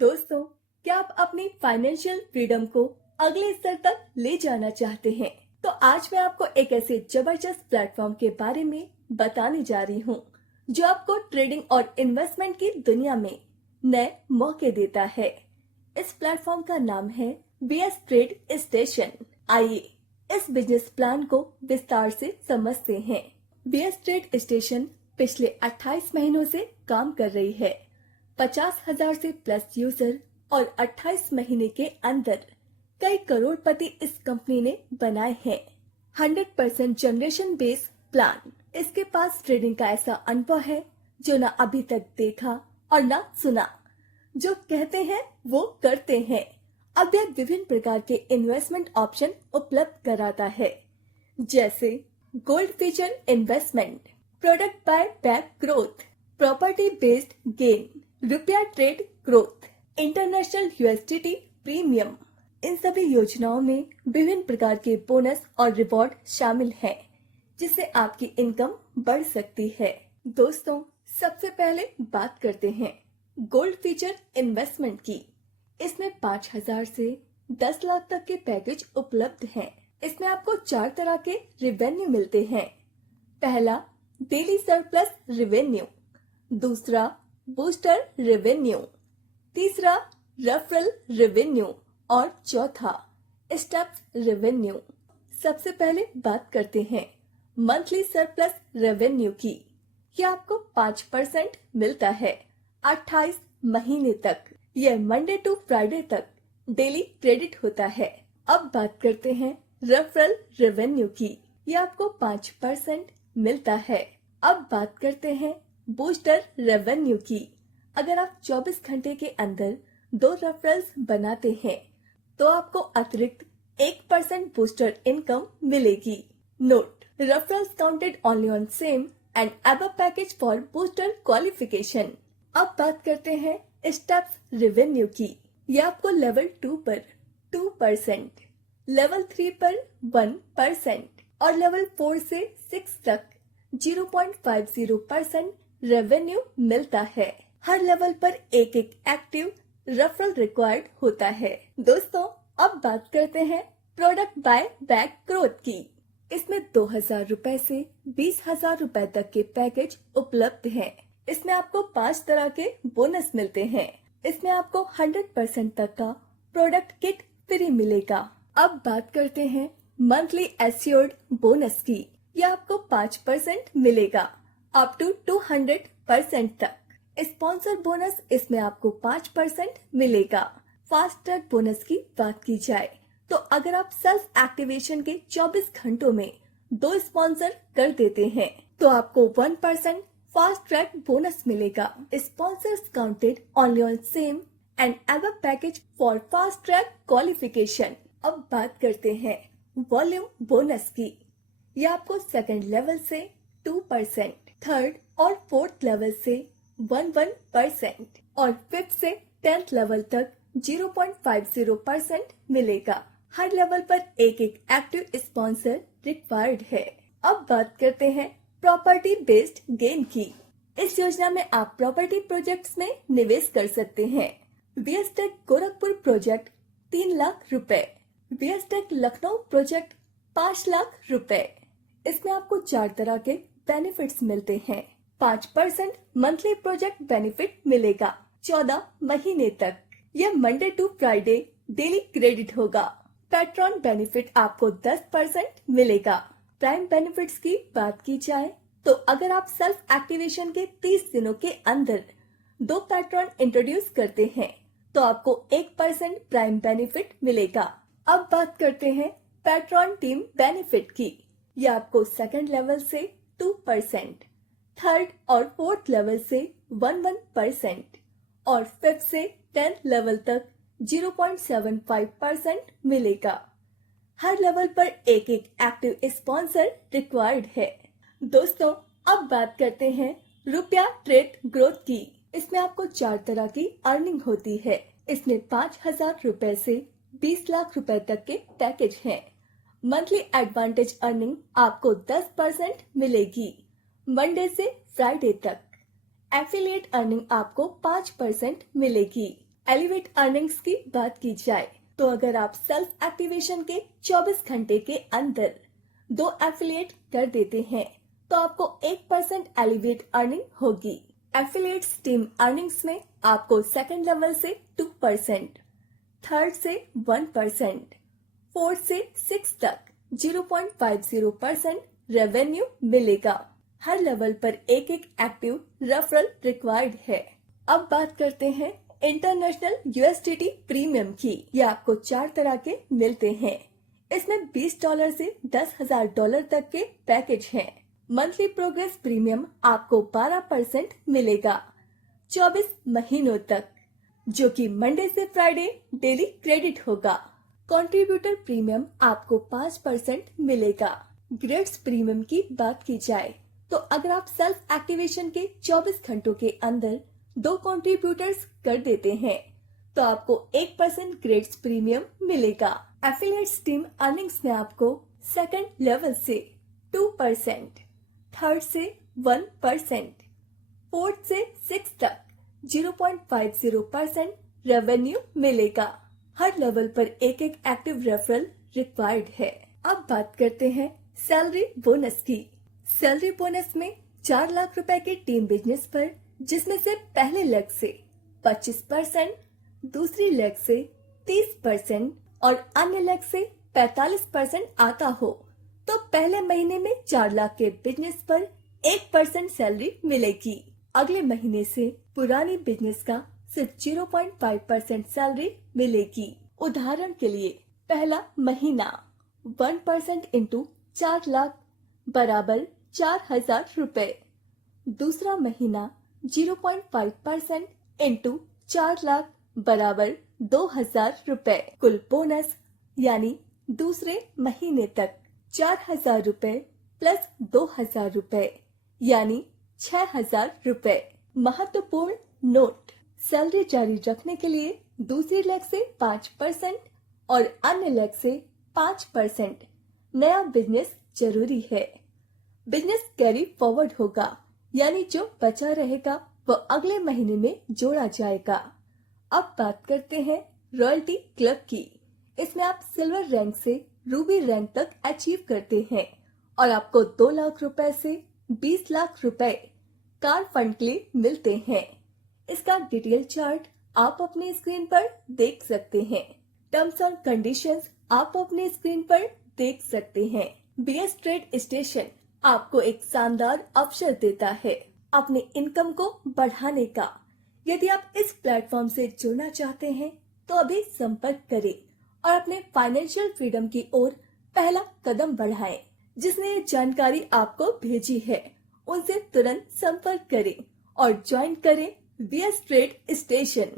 दोस्तों, क्या आप अपनी फाइनेंशियल फ्रीडम को अगले स्तर तक ले जाना चाहते हैं? तो आज मैं आपको एक ऐसे जबरदस्त प्लेटफॉर्म के बारे में बताने जा रही हूँ जो आपको ट्रेडिंग और इन्वेस्टमेंट की दुनिया में नए मौके देता है। इस प्लेटफॉर्म का नाम है बीएस ट्रेड स्टेशन। आइए इस बिजनेस प्लान को विस्तार से समझते हैं। बीएस ट्रेड स्टेशन पिछले 28 महीनों से काम कर रही है। 50,000 से प्लस यूजर और 28 महीने के अंदर कई करोड़पति इस कंपनी ने बनाए हैं। 100% जनरेशन बेस्ड प्लान। इसके पास ट्रेडिंग का ऐसा अनुभव है जो ना अभी तक देखा और ना सुना। जो कहते हैं वो करते हैं। अब यह विभिन्न प्रकार के इन्वेस्टमेंट ऑप्शन उपलब्ध कराता है, जैसे gold future investment, product buy back growth, property based gain, रुपया trade growth, international USDT premium. इन सभी योजनाओं में विभिन्न प्रकार के बोनस और रिवॉर्ड शामिल हैं, जिससे आपकी इनकम बढ़ सकती है। दोस्तों, सबसे पहले बात करते हैं गोल्ड फीचर इन्वेस्टमेंट की। इसमें 5,000 से 10 लाख तक के पैकेज उपलब्ध हैं। इसमें आपको 4 तरह के रिवेन्यू मिलते हैं। पहला, डेली सरप्लस रिवेन्यू, दूसरा बूस्टर रेवेन्यू, तीसरा रेफरल रेवेन्यू और चौथा स्टेप्स रेवेन्यू। सबसे पहले बात करते हैं मंथली सरप्लस रेवेन्यू की। यह आपको 5% मिलता है 28 महीने तक। यह मंडे टू फ्राइडे तक डेली क्रेडिट होता है। अब बात करते हैं रेफरल रेवेन्यू की। यह आपको 5% मिलता है। अब बात करते हैं बूस्टर रेवेन्यू की। अगर आप 24 घंटे के अंदर 2 रेफरल्स बनाते हैं तो आपको अतिरिक्त 1% बूस्टर इनकम मिलेगी। Note, referrals counted only on same and above package for booster qualification. अब बात करते हैं स्टेप्स रेवेन्यू की। यह आपको लेवल 2 पर 2%, लेवल 3 पर 1% और लेवल 4 से 6 तक 0.50% रेवेन्यू मिलता है। हर लेवल पर एक एक एक्टिव रेफरल रिक्वायर्ड होता है। दोस्तों, अब बात करते हैं प्रोडक्ट बाय बैक ग्रोथ की। इसमें 2,000 रुपए से 20,000 रुपए तक के पैकेज उपलब्ध हैं। इसमें आपको 5 तरह के बोनस मिलते हैं। इसमें आपको 100% तक का प्रोडक्ट किट फ्री मिलेगा। अब बात करते हैं मंथली एश्योर्ड बोनस की। यह आपको 5% मिलेगा अप टू 200% तक। स्पॉन्सर बोनस, इसमें आपको 5% मिलेगा। फास्ट ट्रैक बोनस की बात की जाए तो अगर आप सेल्फ एक्टिवेशन के 24 घंटों में 2 स्पॉन्सर कर देते हैं तो आपको 1% फास्ट ट्रैक बोनस मिलेगा। Sponsors counted only on same and above package for fast track qualification. अब बात करते हैं वॉल्यूम बोनस की। यह आपको सेकंड लेवल से 2%, थर्ड और फोर्थ लेवल से 1% और फिफ्थ से 10th लेवल तक 0.50% मिलेगा। हर लेवल पर एक एक एक्टिव स्पॉन्सर रिक्वायर्ड है। अब बात करते हैं प्रॉपर्टी बेस्ड गेन की। इस योजना में आप प्रॉपर्टी प्रोजेक्ट्स में निवेश कर सकते हैं। बीएसटेक गोरखपुर प्रोजेक्ट 3 लाख रुपए, बीएसटेक लखनऊ प्रोजेक्ट 5 लाख रुपए। इसमें आपको 4 तरह के बेनिफिट्स मिलते हैं। 5% मंथली प्रोजेक्ट बेनिफिट मिलेगा 14 महीने तक। यह Monday to Friday daily credit होगा। पैट्रॉन बेनिफिट आपको 10% मिलेगा। प्राइम बेनिफिट्स की बात की जाए तो अगर आप सेल्फ एक्टिवेशन के 30 दिनों के अंदर 2 पैट्रॉन इंट्रोड्यूस करते हैं तो आपको 1% प्राइम बेनिफिट मिलेगा। अब बात करते हैं पैट्रॉन टीम बेनिफिट की। यह आपको सेकंड लेवल से 2%, थर्ड और फोर्थ लेवल से 1% और फिफ्थ से 10th लेवल तक 0.75% मिलेगा। हर लेवल पर एक एक एक्टिव स्पॉन्सर रिक्वायर्ड है। दोस्तों, अब बात करते हैं रुपया ट्रेड ग्रोथ की। इसमें आपको 4 तरह की अर्निंग होती है। इसमें 5,000 रुपए से 20 लाख रुपए तक के पैकेज हैं। मंथली एडवांटेज अर्निंग आपको 10% मिलेगी मंडे से फ्राइडे तक। एफिलिएट अर्निंग आपको 5% मिलेगी। एलिवेट अर्निंग्स की बात की जाए तो अगर आप सेल्फ एक्टिवेशन के 24 घंटे के अंदर 2 एफिलिएट कर देते हैं तो आपको 1% एलिवेट अर्निंग होगी। एफिलिएट टीम अर्निंग्स में आपको सेकंड लेवल से 2%, थर्ड से 1%, फोर्थ से 6 तक 0.50% रेवेन्यू मिलेगा। हर लेवल पर एक एक एक्टिव रेफरल रिक्वायर्ड है। अब बात करते हैं इंटरनेशनल यूएसडीटी प्रीमियम की। ये आपको 4 तरह के मिलते हैं। इसमें $20 से $10,000 तक के पैकेज हैं। मंथली प्रोग्रेस प्रीमियम आपको 12% मिलेगा 24 महीनों तक, जो कि मंडे से फ्राइडे डेली क्रेडिट होगा। कंट्रीब्यूटर प्रीमियम आपको 5% मिलेगा। ग्रेड्स प्रीमियम की बात की जाए तो अगर आप सेल्फ एक्टिवेशन के 24 घंटों के अंदर 2 कंट्रीब्यूटर्स कर देते हैं तो आपको 1% ग्रेड्स प्रीमियम मिलेगा। एफिलिएट्स टीम अर्निंग्स में आपको सेकंड लेवल से 2%, थर्ड से 1%, फोर्थ से 6 तक 0.50% रेवेन्यू मिलेगा। हर लेवल पर एक एक एक्टिव रेफरल रिक्वायर्ड है। अब बात करते हैं सैलरी बोनस की। सैलरी बोनस में 4 लाख रुपए के टीम बिजनेस पर, जिसमें से पहले लेग से 25%, दूसरी लेग से 30% और अन्य लेग से 45% आता हो तो पहले महीने में 4 लाख के बिजनेस पर 1% सैलरी मिलेगी। अगले महीने से पुरानी बिजनेस का सिर्फ 0.5% सैलरी मिलेगी। उदाहरण के लिए पहला महीना 1% इंटू 4 लाख बराबर 4,000 रुपए। दूसरा महीना 0.5% इंटू 4 लाख बराबर 2,000 रुपए। कुल बोनस यानी दूसरे महीने तक 4,000 रुपए प्लस 2,000 रुपए यानी 6,000 रुपए। महत्वपूर्ण नोट, सैलरी जारी रखने के लिए दूसरी लेग से 5% और अन्य लेग से 5% नया बिजनेस जरूरी है। बिजनेस कैरी फॉरवर्ड होगा, यानी जो बचा रहेगा वो अगले महीने में जोड़ा जाएगा। अब बात करते हैं रॉयल्टी क्लब की। इसमें आप सिल्वर रैंक से रूबी रैंक तक अचीव करते हैं और आपको 2 लाख रुपए से 20 लाख रुपए कार फंड के लिए मिलते हैं। इसका डिटेल चार्ट आप अपनी स्क्रीन पर देख सकते हैं। टर्म्स और कंडीशंस आप अपनी स्क्रीन पर देख सकते हैं। बीएस ट्रेड स्टेशन आपको एक शानदार अवसर देता है अपने इनकम को बढ़ाने का। यदि आप इस प्लेटफॉर्म से जुड़ना चाहते हैं तो अभी संपर्क करें और अपने फाइनेंशियल फ्रीडम की ओर पहला कदम बढ़ाएं। जिसने ये जानकारी आपको भेजी है उनसे तुरंत संपर्क करें और ज्वाइन करें बीएस ट्रेड स्टेशन।